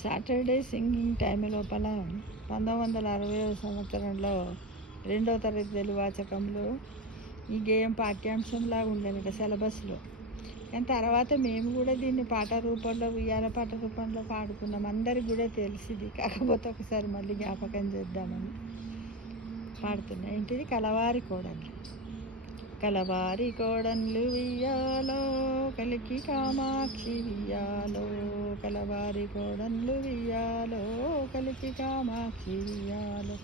Saturday singing time లోపల 1960 సంవత్సరంలో 2వ తరగతి తెలుగు వాచకంలో ఈ గేయం పాఠ్యాంశంలాగా ఉండేనట సిలబస్లో. కానీ తర్వాత మేము కూడా దీన్ని పాట రూపంలో ఉయ్యాల పాట రూపంలో పాడుకున్నాం. అందరికి కూడా తెలిసింది, కాకపోతే ఒకసారి మళ్ళీ జ్ఞాపకం చేద్దామని పాడుతున్నా. ఏంటిది? కలవారి కోడన్లు. కలవారి కోడన్లు వియ్యాలో కలికి కామాక్షి వియ్యాలో, కలవారి కోడన్లు వియ్యాలో కలికి కామాక్షి వియ్యాలో,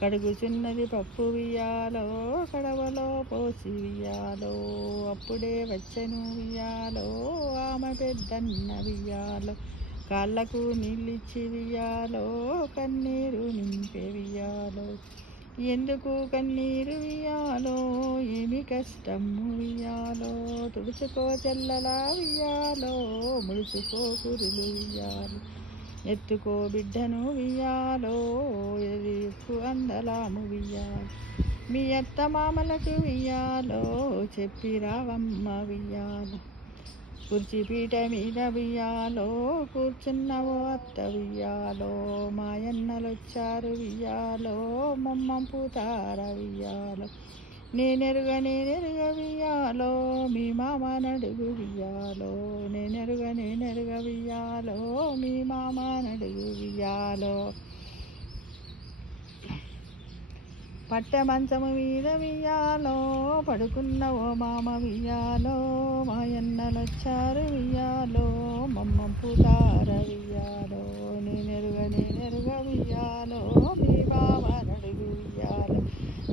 కడుగుచున్నది పప్పు వియ్యాలో కడవలో పోసి వియ్యాలో, అప్పుడే వచ్చెను వియ్యాలో ఆమె పెద్దన్న వియ్యాలో, కాళ్ళకు నీళ్ళిచ్చి వియ్యాలో కన్నీరు నింపే వియ్యాలో, ఎందుకు కన్నీరు వియ్యాలో ఏమి కష్టము వియ్యాలో, తుడుచుకో చెల్లలా వియ్యాలో ముడుచుకో కురులు వియ్యాలో, ఎత్తుకో బిడ్డను వియ్యాలో ఎదుకు అందలాము వియ్యాలో, మీ అత్త మామలకు వియ్యాలో చెప్పి రావమ్మ వియ్యాలో, కుర్చీపీట మీద వియ్యాలో కూర్చున్నవో అత్త వియ్యాలో, మాయన్నలొచ్చారు వియ్యాలో మమ్మం పూతార వియ్యాలో, నేనెరుగ వియ్యాలో మీ మామ నడుగు వియ్యాలో, నేనెరుగ వియ్యాలో మీ మామ నడుగు వియ్యాలో, పట్ట మంచము మీద వియ్యాలో పడుకున్న ఓ మామ వియ్యాలో, మాయన్నలొచ్చారు వియ్యాలో మమ్మం పూతార వియ్యాలో, నేనెరుగ వియ్యాలో మీ బావ నడుగు వియ్యాలో,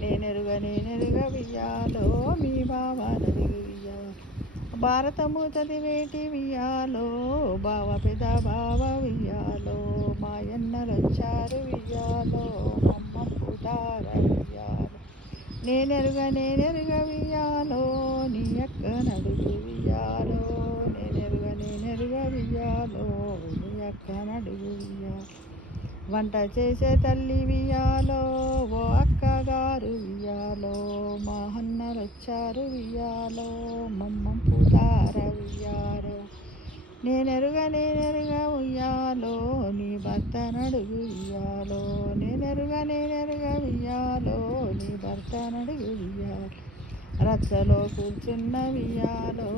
నేనెరుగ వియ్యాలో మీ బావ నడుగు వియ్యాలో, భారతము చదివేటి వియ్యాలో బావ పెద బావ వియ్యాలో, మాయన్నలొచ్చారు వియ్యాలో మమ్మం పూతార వియ్యాలో, నేనెరుగ వియ్యాలో నీ అక్క నడుగు వియ్యాలో, నేనెరుగ వియ్యాలో నీ అక్క నడుగు వియ్యాలో, వంట చేసే తల్లి వియ్యాలో ఓ అక్కగారు వియ్యాలో, మా అన్నలొచ్చారు వియ్యాలో మమ్మం పూతార వియ్యాలో, నేనెరుగ ఉయ్యాలో నీ భర్త నడుగు వియ్యాలో, నేనెరుగ వియ్యాలో నీ భర్త నడుగు వియ్యాలో, రచ్చలో కూర్చున్న వియ్యాలో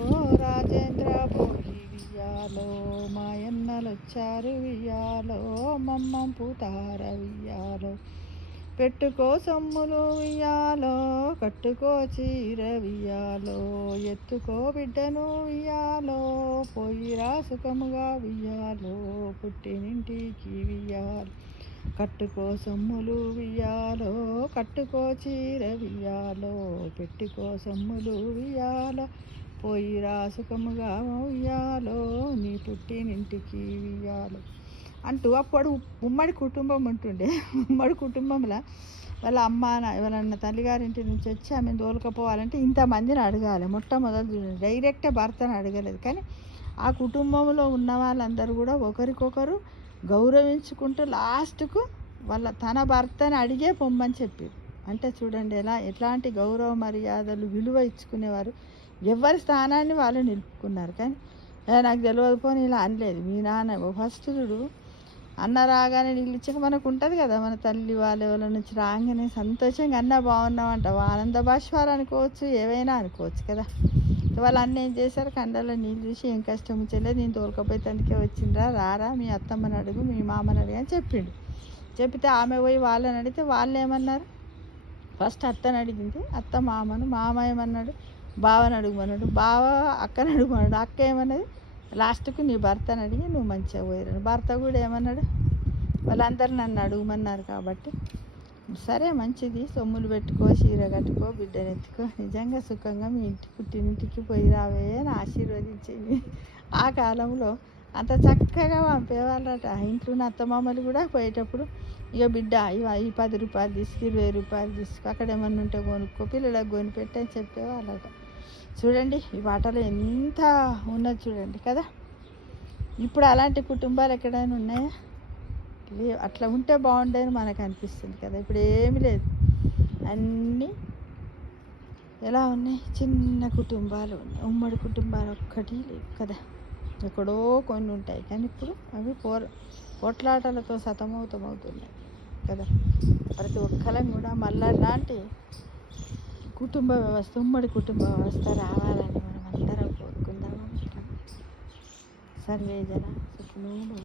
రాజేంద్ర భోగి వియ్యాలో, మాయన్నలొచ్చారు వియ్యాలో మమ్మం పూతార వియ్యాలో, పెట్టుకో సొమ్ములు వియ్యాలో కట్టుకో చీర వియ్యాలో, ఎత్తుకో బిడ్డను వియ్యాలో పోయిరా సుఖముగా వియ్యాలో, పుట్టినింటికి వియ్యాలో, కట్టుకో సొమ్ములు వియ్యాలో కట్టుకో చీర వియ్యాలో, పెట్టుకో సొమ్ములు వియ్యాలో పోయిరా సుఖముగా వియ్యాలో, నీ పుట్టినింటికి వియ్యాలో అంటూ. అప్పుడు ఉమ్మడి కుటుంబం ఉంటుండే. ఉమ్మడి కుటుంబంలో వాళ్ళ అమ్మ ఎవరన్నా తల్లిగారింటి నుంచి వచ్చి ఆమెను తోలుకపోవాలంటే ఇంతమందిని అడగాలి. మొట్టమొదటి డైరెక్టే భర్తను అడగలేదు, కానీ ఆ కుటుంబంలో ఉన్న వాళ్ళందరూ కూడా ఒకరికొకరు గౌరవించుకుంటూ లాస్ట్కు తన భర్తని అడిగే పొమ్మని చెప్పారు. అంటే చూడండి ఎట్లాంటి గౌరవ మర్యాదలు విలువ ఇచ్చుకునేవారు, ఎవరి స్థానాన్ని వాళ్ళు నిలుపుకున్నారు. కానీ నాకు తెలియదు పోనీ ఇలా అనలేదు. మీ నాన్న ఫస్ట్ చూడు అన్న రాగానే నీళ్ళు ఇచ్చాక మనకు ఉంటుంది కదా, మన తల్లి వాళ్ళు ఎవరి నుంచి రాగానే సంతోషంగా అన్న బాగున్నామంట, ఆనంద భాష్పాలు అనుకోవచ్చు, ఏవైనా అనుకోవచ్చు కదా. వాళ్ళు అన్న ఏం చేశారు, కండలో నీళ్ళు చూసి ఏం కష్టం ఇచ్చలేదు, నేను తోలుకపోయి తందుకే వచ్చిండ్రా, రారా మీ అత్తమ్మని అడుగు మీ మామని అడుగు అని చెప్పిండు. చెప్తే ఆమె పోయి వాళ్ళని అడిగితే వాళ్ళు ఏమన్నారు, ఫస్ట్ అత్తని అడిగింది, అత్త మామను, మామ ఏమన్నాడు బావని అడుగుమన్నాడు, బావ అక్కని అడుగుమన్నాడు, అక్క ఏమన్నది లాస్ట్కు నీ భర్తని అడిగి నువ్వు మంచిగా పోయిరాను. భర్త కూడా ఏమన్నాడు, వాళ్ళందరూ నన్ను అడుగుమన్నారు కాబట్టి సరే మంచిది, సొమ్ములు పెట్టుకో చీర కట్టుకో బిడ్డను ఎత్తుకో నిజంగా సుఖంగా మీ ఇంటి పుట్టినింటికి పోయి రావే అని ఆశీర్వదించింది. ఆ కాలంలో అంత చక్కగా పంపేవాళ్ళట. ఇంట్లో ఉన్న అత్తమామలు కూడా పోయేటప్పుడు ఇక బిడ్డ ఈ 10 రూపాయలు తీసుకు 20 రూపాయలు తీసుకు అక్కడ ఏమన్నా ఉంటే కొనుక్కో పిల్లలకు కొనిపెట్టి అని చెప్పేవాళ్ళట. చూడండి ఈ పాటలో ఎంత ఉన్నది చూడండి కదా. ఇప్పుడు అలాంటి కుటుంబాలు ఎక్కడైనా ఉన్నాయా? అట్లా ఉంటే బాగుండేది మనకు అనిపిస్తుంది కదా. ఇప్పుడు ఏమీ లేదు, అన్నీ ఎలా ఉన్నాయి, చిన్న కుటుంబాలు ఉన్నాయి, ఉమ్మడి కుటుంబాలు ఒక్కటి లేవు కదా. ఎక్కడో కొన్ని ఉంటాయి, కానీ ఇప్పుడు అవి కొట్లాటలతో సతమతమవుతున్నాయి కదా. ప్రతి ఒక్కరం కూడా మళ్ళా లాంటి కుటుంబ వ్యవస్థ, ఉమ్మడి కుటుంబ వ్యవస్థ రావాలని మనం అందరం కోరుకుందాం. సర్వే జన సుఖినో భవంతు.